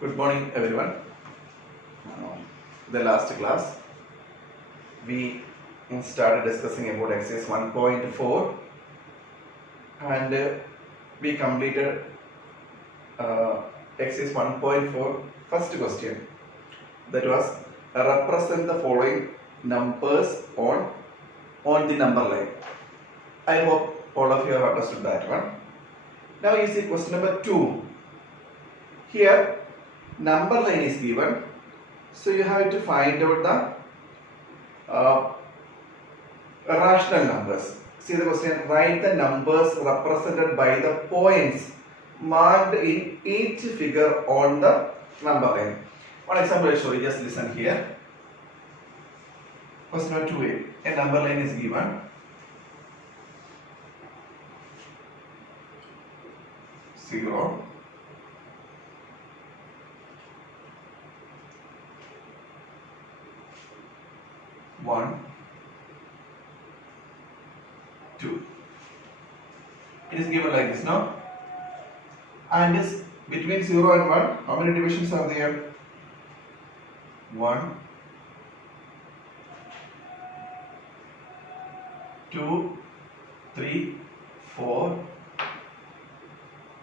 Good morning, everyone. The last class we started discussing about exercise 1.4 and we completed exercise 1.4 first question, that was represent the following numbers on the number line. I hope all of you have understood that one. Now you see question number 2. Here number line is given, so you have to find out the rational numbers. See the question, write the numbers represented by the points marked in each figure on the number line. One example I show you, just listen here. Question number 2a, a number line is given. 0, 1, 2. It is given like this, no? And this between 0 and 1, how many divisions are there? 1, 2, 3, 4,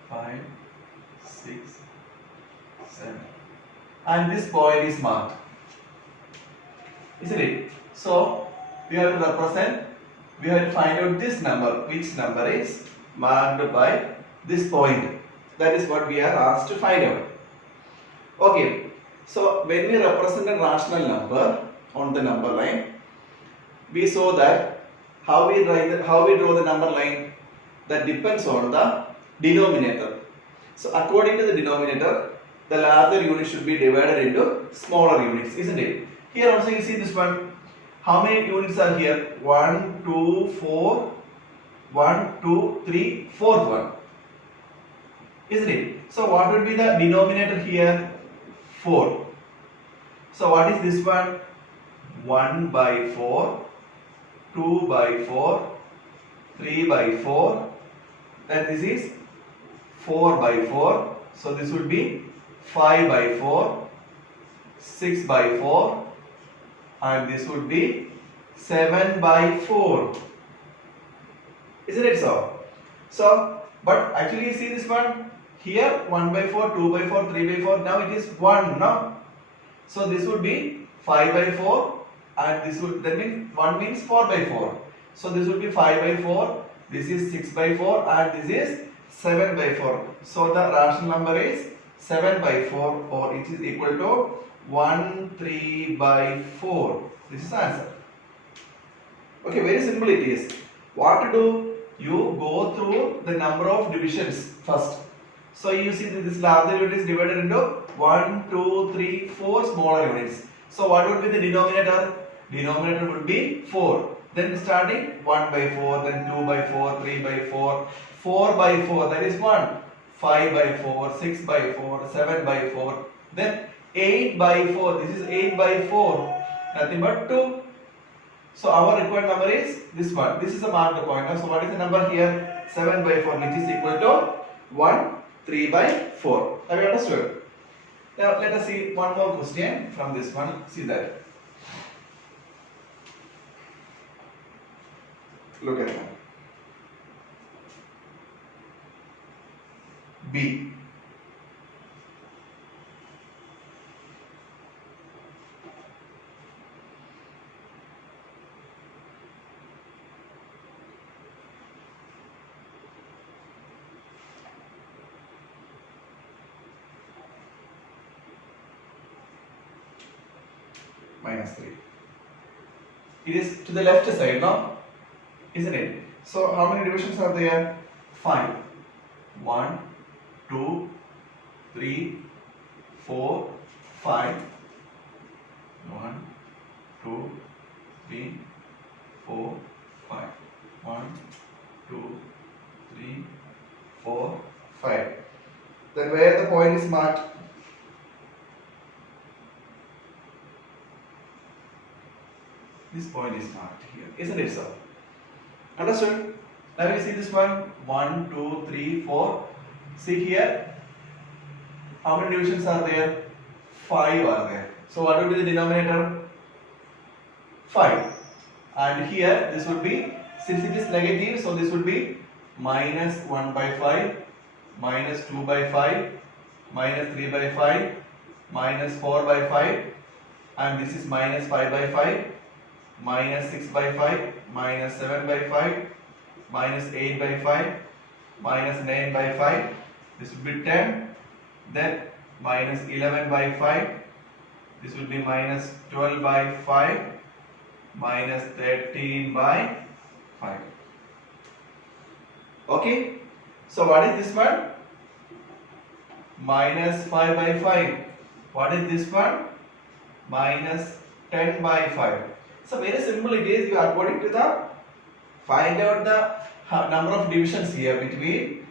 5, 6, 7. And this point is marked, isn't it? So we have to represent, we have to find out this number, which number is marked by this point. That is what we are asked to find out. Okay, so when we represent a rational number on the number line, we saw that how we draw the number line, that depends on the denominator. So according to the denominator, the larger unit should be divided into smaller units, isn't it? Here also you see this one. How many units are here? 1, 2, 4, 1, 2, 3, fourth one, isn't it? So what would be the denominator here? 4. So what is this one? 1 by 4, 2 by 4, 3 by 4, then this is 4 by 4, so this would be 5 by 4, 6 by 4, and this would be 7 by 4, isn't it so? So, but actually you see this one, here 1 by 4, 2 by 4, 3 by 4, now it is 1, no? So this would be 5 by 4, and this would, that means 1 means 4 by 4. So this would be 5 by 4, this is 6 by 4, and this is 7 by 4. So the rational number is 7 by 4, or it is equal to 1, 3 by 4. This is the answer. Okay, very simple it is. What to do? You go through the number of divisions first. So you see that this larger unit is divided into 1, 2, 3, 4 smaller units. So what would be the denominator? Denominator would be 4. Then starting 1 by 4, then 2 by 4, 3 by 4, 4 by 4, that is 1, 5 by 4, 6 by 4, 7 by 4, then 8 by 4, this is 8 by 4, nothing but 2. So our required number is this one. This is a marked point. So what is the number here? 7 by 4, which is equal to 1, 3 by 4. Have you understood? Now let us see one more question from this one. See that. Look at that. B. Minus 3. It is to the left side, no? Isn't it? So how many divisions are there? 5. 1, 2, 3, 4, 5. 1, 2, 3, 4, 5. 1, 2, 3, 4, 5. Then where the point is marked? This point is marked here, isn't it so? Understood? Now you see this one, 1, 2, 3, 4. See here, How many divisions are there? 5 are there. So what would be the denominator? 5. And here this would be, since it is negative, so this would be minus 1 by 5, minus 2 by 5, minus 3 by 5, minus 4 by 5, and this is minus 5 by 5, minus 6 by 5, minus 7 by 5, minus 8 by 5, minus 9 by 5, this would be 10, then minus 11 by 5, this would be minus 12 by 5, minus 13 by 5. Okay, so what is this one? Minus 5 by 5. What is this one? Minus 10 by 5. So very simple it is. You are according to the, find out the number of divisions here between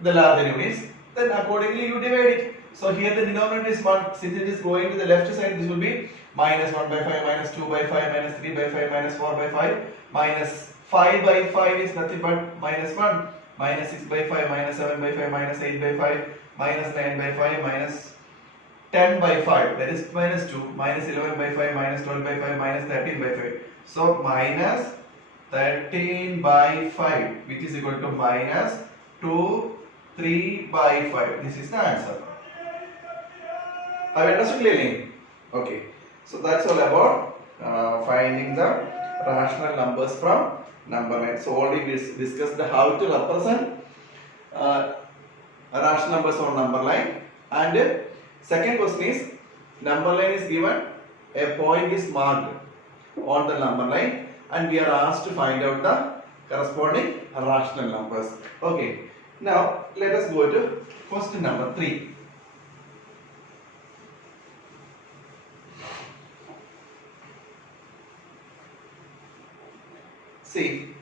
the larger units, then accordingly you divide it. So here the denominator is 1, since it is going to the left side, this will be minus 1 by 5, minus 2 by 5, minus 3 by 5, minus 4 by 5, minus 5 by 5 is nothing but minus 1, minus 6 by 5, minus 7 by 5, minus 8 by 5, minus 9 by 5, minus 10 by 5, that is minus 2, minus 11 by 5, minus 12 by 5, minus 13 by 5. So minus 13 by 5, which is equal to minus 2, 3 by 5. This is the answer. Have you understood clearly? Okay. So that's all about finding the rational numbers from number line. So already we discussed how to represent rational numbers on number line. And second question is, number line is given, a point is marked on the number line, and we are asked to find out the corresponding rational numbers. Okay. Now let us go to question number 3. See,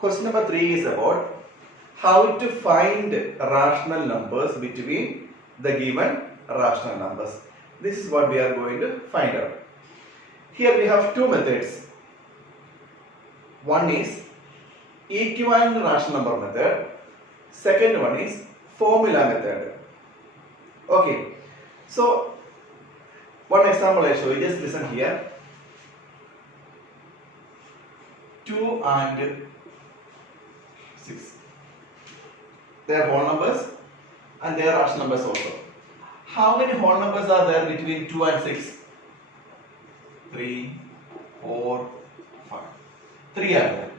question number 3 is about how to find rational numbers between the given rational numbers. This is what we are going to find out. Here we have two methods. One is equivalent rational number method. Second one is formula method. Okay. So one example I show you. Just listen here. 2 and 6. They are whole numbers and they are rational numbers also. How many whole numbers are there between 2 and 6? 3, 4, 5. 3 are there.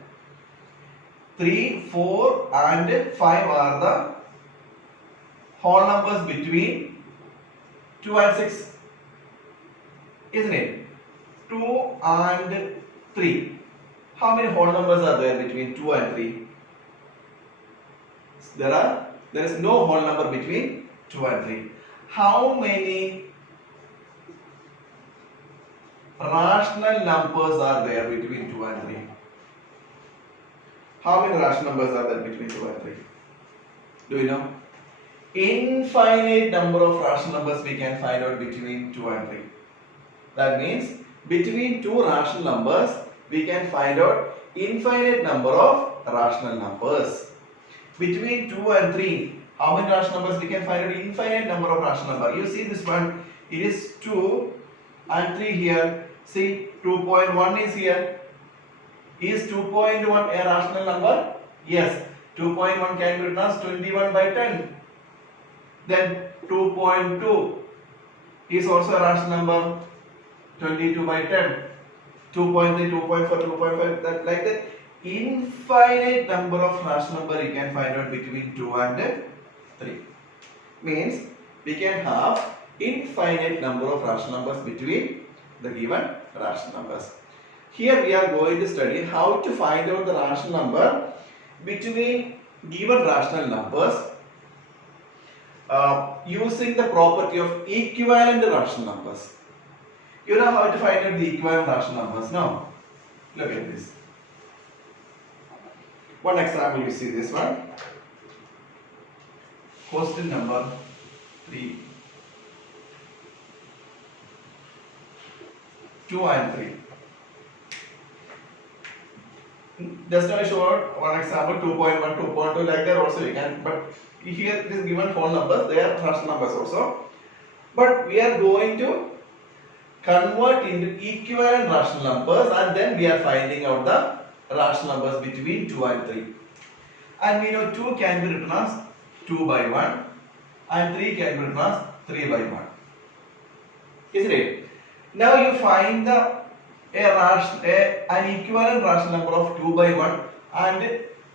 3, 4 and 5 are the whole numbers between 2 and 6. Isn't it? 2 and 3. How many whole numbers are there between 2 and 3? There is no whole number between 2 and 3. How many rational numbers are there between 2 and 3? How many rational numbers are there between 2 and 3? Do you know? Infinite number of rational numbers we can find out between 2 and 3. That means between two rational numbers we can find out infinite number of rational numbers. Between 2 and 3, how many rational numbers we can find out? Infinite number of rational numbers. You see this one, it is 2 and 3 here. See, 2.1 is here. Is 2.1 a rational number? Yes. 2.1 can be written as 21 by 10. Then 2.2 is also a rational number, 22 by 10. 2.3, 2.4, 2.5, that like that. Infinite number of rational number you can find out between 2 and 3. Means we can have infinite number of rational numbers between the given rational numbers. Here we are going to study how to find out the rational number between given rational numbers using the property of equivalent rational numbers. You know how to find out the equivalent rational numbers now? Look at this. One example, you see this one. Question number 3. 2 and 3. Just now I showed one example, 2.1, 2.2, like that also you can, but here it is given whole numbers, they are rational numbers also. But we are going to convert into equivalent rational numbers, and then we are finding out the rational numbers between 2 and 3. And we know 2 can be written as 2 by 1 and 3 can be written as 3 by 1. Isn't it? Now you find an equivalent rational number of 2 by 1 and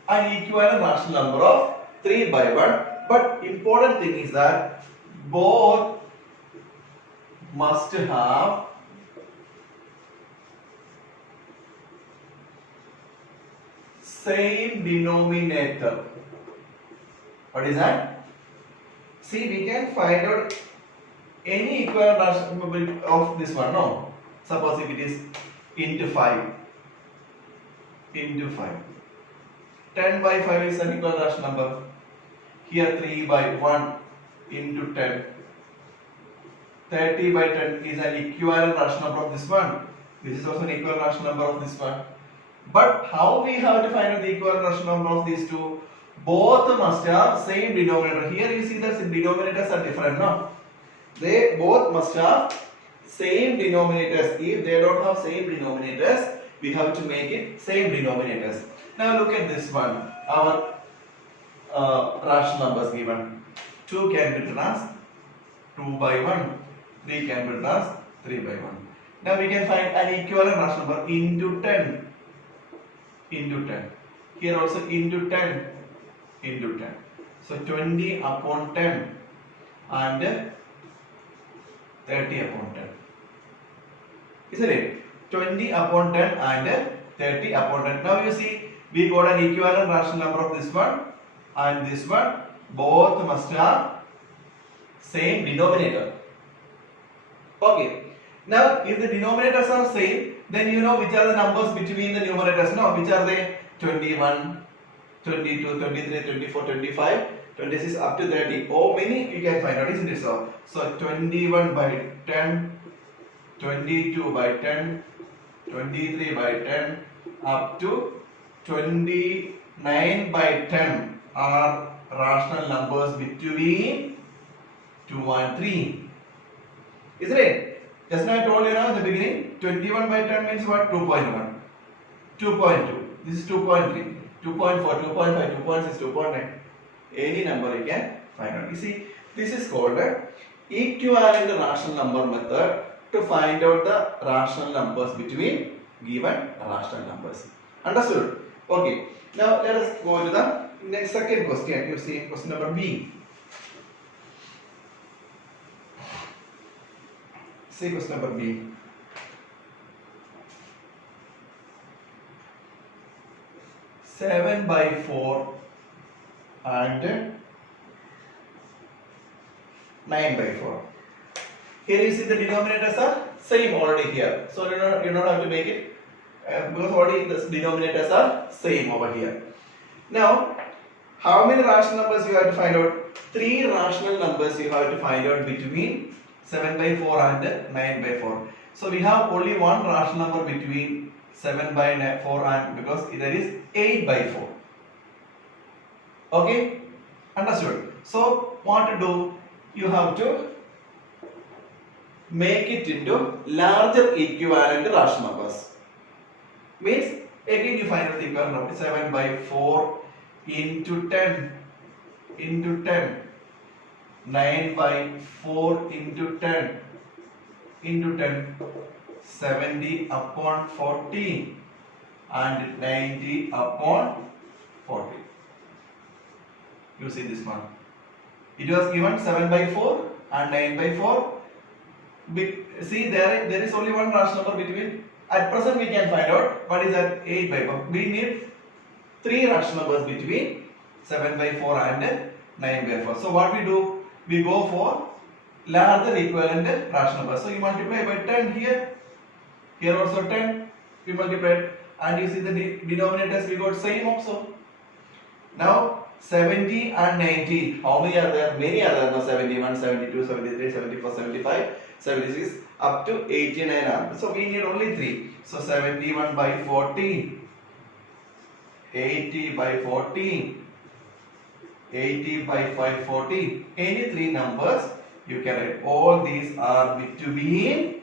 an equivalent rational number of 3 by 1. But important thing is that both must have same denominator. What is that? See, we can find out any equivalent rational number of this one. No, suppose if it is into 5, 10 by 5 is an equivalent rational number. Here 3 by 1 into 10, 30 by 10 is an equivalent rational number of this one. This is also an equivalent rational number of this one. But how we have to find out the equivalent rational number of these two? Both must have same denominator. Here you see that the denominators are different, no? They both must have same denominators. If they don't have same denominators, we have to make it same denominators. Now look at this one. Our rational numbers given. 2 can be written as 2 by 1. 3 can be written as 3 by 1. Now we can find an equivalent rational number into 10. Into 10. Here also into 10. Into 10. So 20 upon 10 and 30 upon 10. Isn't it? 20 upon 10 and 30 upon 10. Now you see, we got an equivalent rational number of this one and this one. Both must have same denominator. Okay. Now if the denominators are same, then you know which are the numbers between the numerators. No, which are they? 21, 22, 23, 24, 25, 26 up to 30. How many you can find out, isn't it so? So 21 by 10, 22 by 10, 23 by 10 up to 29 by 10 are rational numbers between 2 and 3. Isn't it? Just now I told you now in the beginning, 21 by 10 means what? 2.1, 2.2, this is 2.3, 2.4, 2.5, 2.6, 2.9. Any number you can find out. You see, this is called equivalent rational number method to find out the rational numbers between given rational numbers. Understood? Okay. Now let us go to the next second question. You see question number B. See question number B. Seven by 4 and 9 by 4. Here you see the denominators are same already here. So you don't have to make it because already the denominators are same over here. Now, how many rational numbers you have to find out? 3 rational numbers you have to find out between 7 by 4 and 9 by 4. So we have only one rational number between 7 by 4 and because that is 8 by 4. Okay? Understood? So what to do? You have to make it into larger equivalent rational numbers. Means again you find out the equivalent number 7 by 4 into 10 into 10, 9 by 4 into 10 into 10, 70 upon 40 and 90 upon 40. You see this one. It was given 7 by 4 and 9 by 4. See there is only one rational number between. At present we can find out what is that 8 by 4. We need 3 rational numbers between 7 by 4 and 9 by 4. So what we do? We go for larger equivalent rational number. So you multiply by 10 here. Here also 10. We multiply and you see the denominators we got same also. Now 70 and 90. How many are there? Many are there. No, 71, 72, 73, 74, 75, 76 up to 89 are. So we need only 3. So 71 by 40, 80 by 40, 80 by 5, 40. Any three numbers you can write. All these are between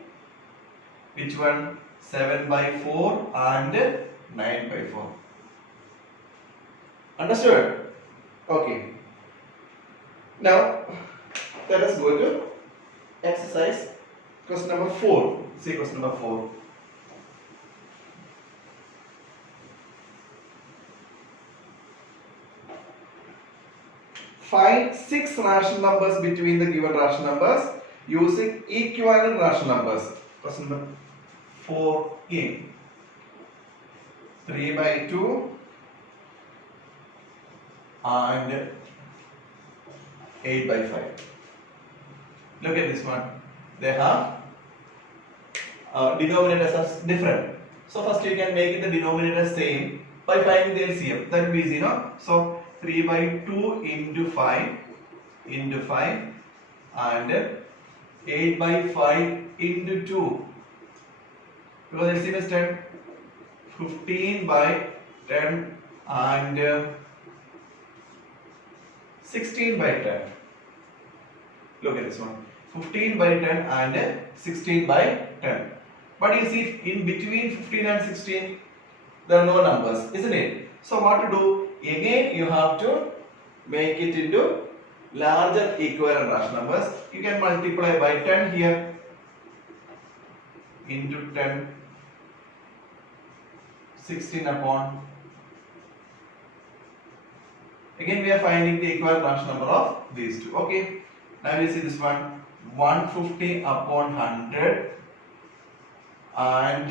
which one? 7 by 4 and 9 by 4. Understood? Okay. Now, let us go to exercise question number 4. See question number 4. Find 6 rational numbers between the given rational numbers using equivalent rational numbers. Question number 4a. 3 by 2 and 8 by 5. Look at this one. They have denominators are different. So first you can make the denominator same by finding the LCM. That will be easy, no? So 3 by 2 into 5 and 8 by 5 into 2. Because LCM is 10. 15 by 10 and 16 by 10. Look at this one. 15 by 10 and 16 by 10. But you see, in between 15 and 16, there are no numbers, isn't it? So what to do? Again, you have to make it into larger equivalent rational numbers. You can multiply by 10 here into 10, 16 upon. Again, we are finding the equivalent rational number of these two. Okay. Now we see this one. 150 upon 100 and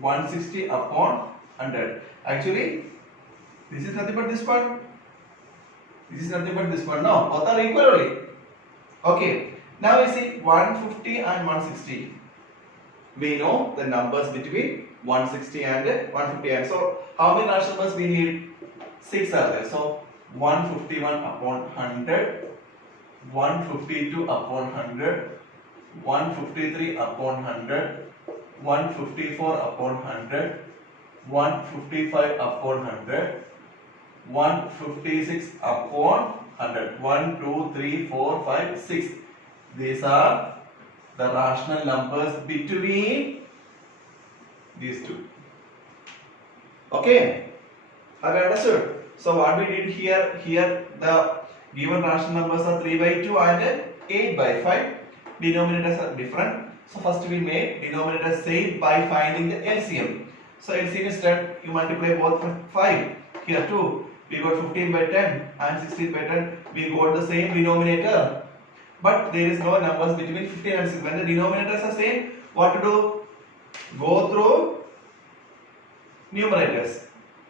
160 upon 100. Actually, this is nothing but this one. This is nothing but this one. No, both are equal only. Okay. Now we see 150 and 160. We know the numbers between 160 and 150. And so, how many rational numbers we need? 6 are there. So, 151 upon 100. 152 upon 100, 153 upon 100, 154 upon 100, 155 upon 100, 156 upon 100. 1, 2, 3, 4, 5, 6. These are the rational numbers between these two. Okay? Have you understood? So what we did here the given rational numbers are 3 by 2 and 8 by 5. Denominators are different. So first we made denominator same by finding the LCM. So LCM is 10. You multiply both for 5. Here too. We got 15 by 10 and 16 by 10. We got the same denominator. But there is no numbers between 15 and 16. When the denominators are same, what to do? Go through numerators.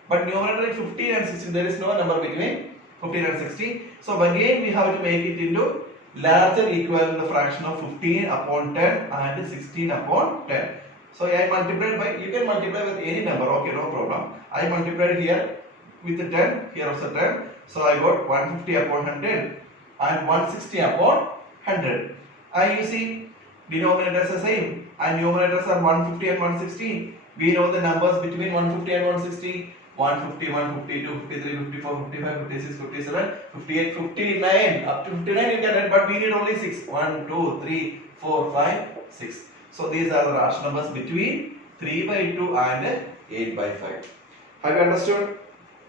But numerator is 15 and 16. There is no number between 15 and 60. So again we have to make it into larger equivalent fraction of 15 upon 10 and 16 upon 10. So I multiplied by, you can multiply with any number, okay, no problem. I multiplied here with the 10, here also 10. So I got 150 upon 100 and 160 upon 100. And you see denominators are same and numerators are 150 and 160. We know the numbers between 150 and 160. 150, 152, 53, 54, 55, 56, 57, 58, 59. Up to 59 you can write, but we need only 6. 1, 2, 3, 4, 5, 6. So these are the rational numbers between 3 by 2 and 8 by 5. Have you understood?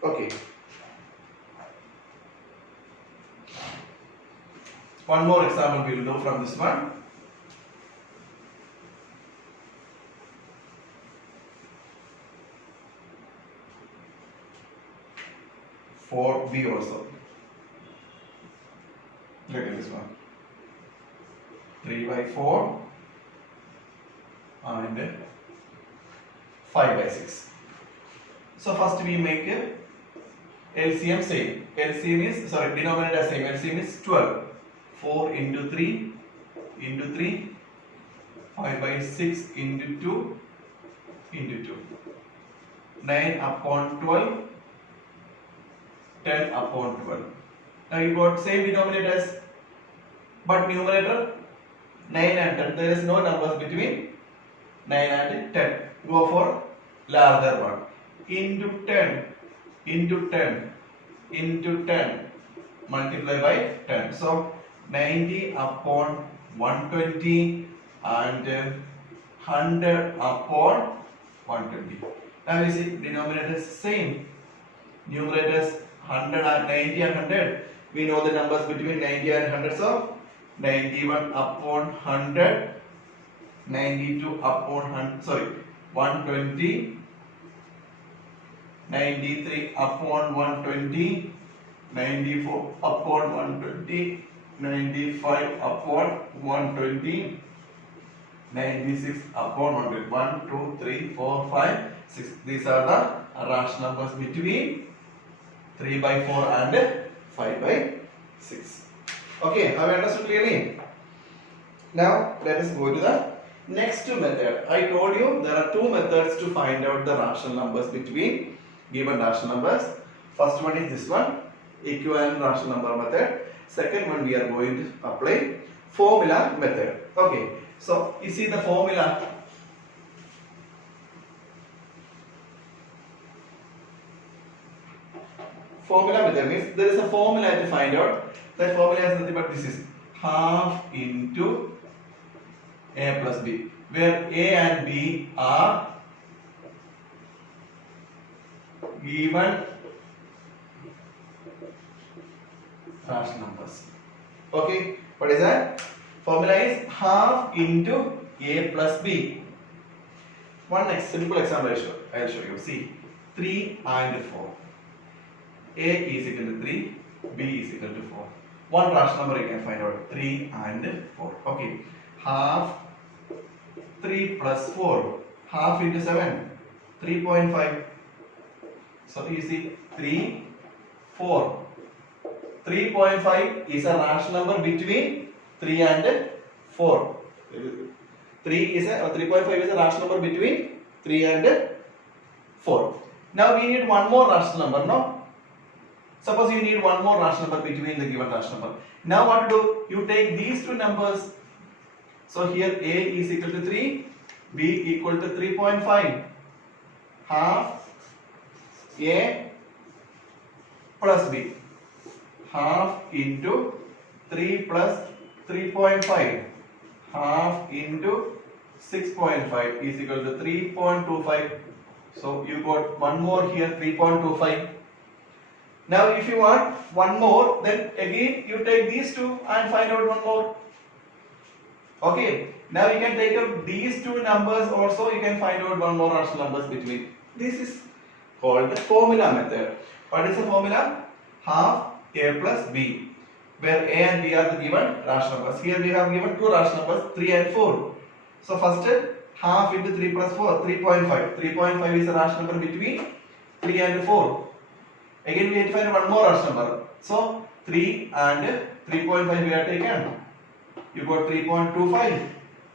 Okay. One more example we will do from this one. For B also. Look at this one. 3 by 4 and 5 by 6. So first we make LCM same. LCM is, sorry, denominator same. LCM is 12. 4 into 3 into 3. 5 by 6 into 2 into 2. 9 upon 12. 10 upon 12. Now you got same denominators, but numerator 9 and 10. There is no numbers between 9 and 10. Go for larger one. Into 10, into 10, into 10 multiply by 10. So 90 upon 120 and 100 upon 120. Now you see denominators same. Numerators 100 and 90 and 100. We know the numbers between 90 and 100. So 91 upon 100, 92 upon 100, sorry, 120, 93 upon 120, 94 upon 120, 95 upon 120, 96 upon 120. 1, 2, 3, 4, 5, 6. These are the rational numbers between 3 by 4 and 5 by 6. Okay, have you understood clearly? Now let us go to the next method. I told you there are two methods to find out the rational numbers between given rational numbers. First one is this one, equivalent rational number method. Second one we are going to apply formula method. Okay, so you see the formula. Formula method means there is a formula to find out. That formula is nothing but this is half into a plus b, where a and b are given rational numbers. Okay, what is that? Formula is half into a plus b. One simple example I will show you. See, 3 and 4. A is equal to 3, b is equal to 4. One rational number you can find out, 3 and 4. Okay, half 3 plus 4, half into 7, 3.5. So you see 3, 4. 3.5 is a rational number between 3 and 4. 3.5 is a rational number between 3 and 4. Now we need one more rational number, no? Suppose you need one more rational number between the given rational number. Now what to do? You take these two numbers. So here a is equal to 3, b equal to 3.5. Half a plus b. Half into 3 plus 3.5. Half into 6.5 is equal to 3.25. So you got one more here, 3.25. Now if you want one more, then again you take these two and find out one more. Okay, now you can take out these two numbers also, you can find out one more rational numbers between. This is called the formula method. What is the formula? Half a plus b, where a and b are the given rational numbers. Here we have given two rational numbers, 3 and 4. So first half into 3 plus 4, 3.5. 3.5 is a rational number between 3 and 4. Again we have to find one more rational number. So 3 and 3.5 we have taken. You got 3.25.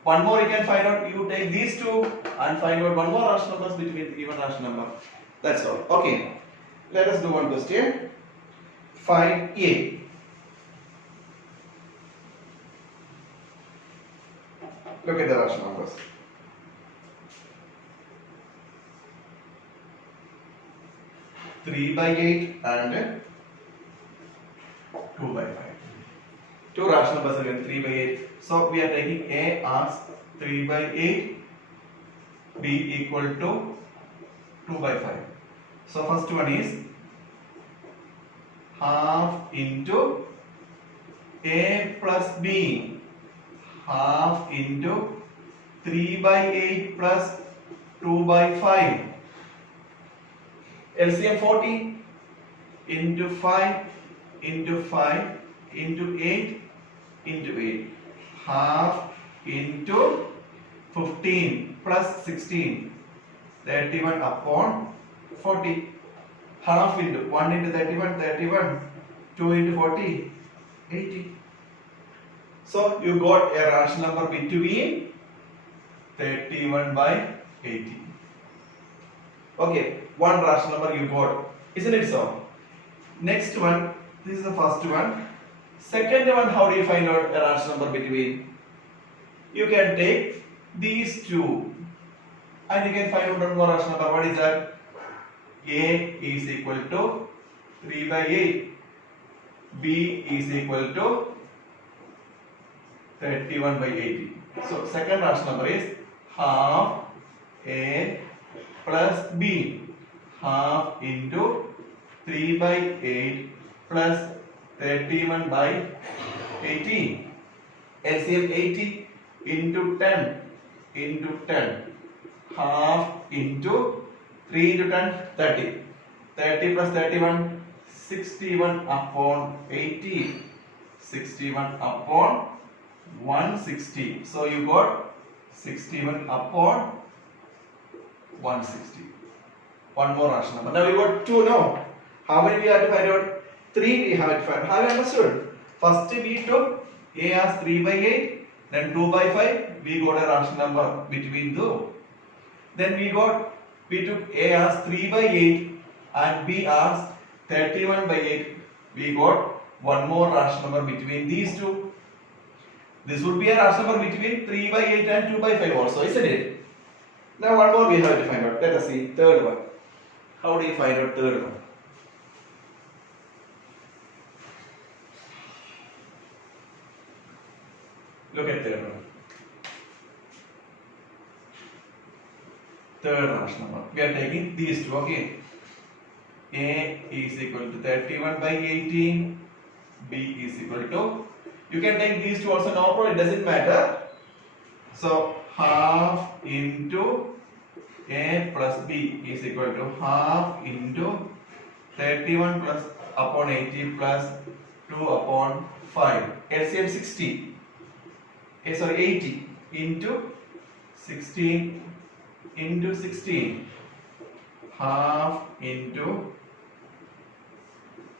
One more you can find out. You take these two and find out one more rational numbers between the given rational number. That's all. Okay. Let us do one question. Find a. Look at the rational numbers. 3 by 8 and 2 by 5. Two rational numbers again, 3 by 8. So we are taking a as 3 by 8, b equal to 2 by 5. So first one is half into a plus b, half into 3 by 8 plus 2 by 5. LCM 40 into 5 into 5 into 8 into 8. Half into 15 plus 16. 31 upon 40. Half into 1 into 31, 31. 2 into 40, 80. So you got a rational number between 31 by 80. Okay, one rational number you got, isn't it so? Next one, this is the first one. Second one, how do you find out a rational number between? You can take these two and you can find out one more rational number. What is that? A is equal to 3 by 8. B is equal to 31 by 80. So second rational number is half A plus B. Half into 3 by 8 plus 31 by 80. LCM 80 into 10 into 10. Half into 3 into 10, 30. 30 plus 31, 61 upon 80. 61 upon 160. So you got 61 upon 160. One more rational number. Now we got 2 now. How many we have to find out? 3 we have to find. Have you understood? First we took A as 3 by 8, then 2 by 5. We got a rational number between those. Then we took A as 3 by 8 and B as 31 by 8. We got one more rational number between these two. This would be a rational number between 3 by 8 and 2 by 5 also, isn't it? Now one more we have to find out. Let us see third one. How do you find out third one? Look at third one. Third rational number. We are taking these two, okay? A is equal to 31 by 18. B is equal to. You can take these two also, no problem, it doesn't matter. So half into A plus B is equal to half into 31 plus upon 80 plus 2 upon 5. LCM 60. 80 into 16 into 16. Half into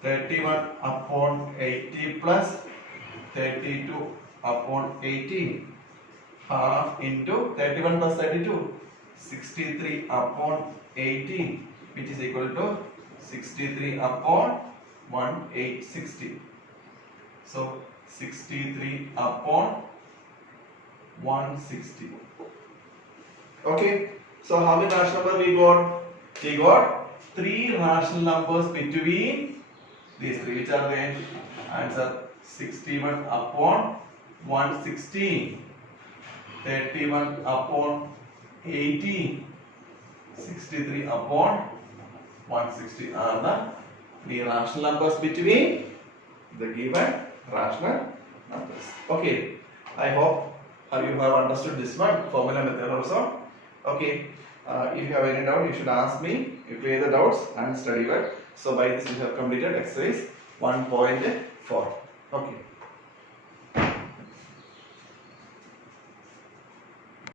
31 upon 80 plus 32 upon 80. Half into 31 plus 32. 63 upon 80, which is equal to 63 upon 1860. So 63 upon 160. Okay. So how many rational numbers we got? We got 3 rational numbers between these 3. Which are they? Answer 61 upon 160. 31 upon 80. 63 upon 160 are the 3 rational numbers between the given rational numbers. Okay. I hope you have understood this one, formula method also. Okay. If you have any doubt, you should ask me. You clear the doubts and study well. So by this we have completed exercise 1.4. Okay.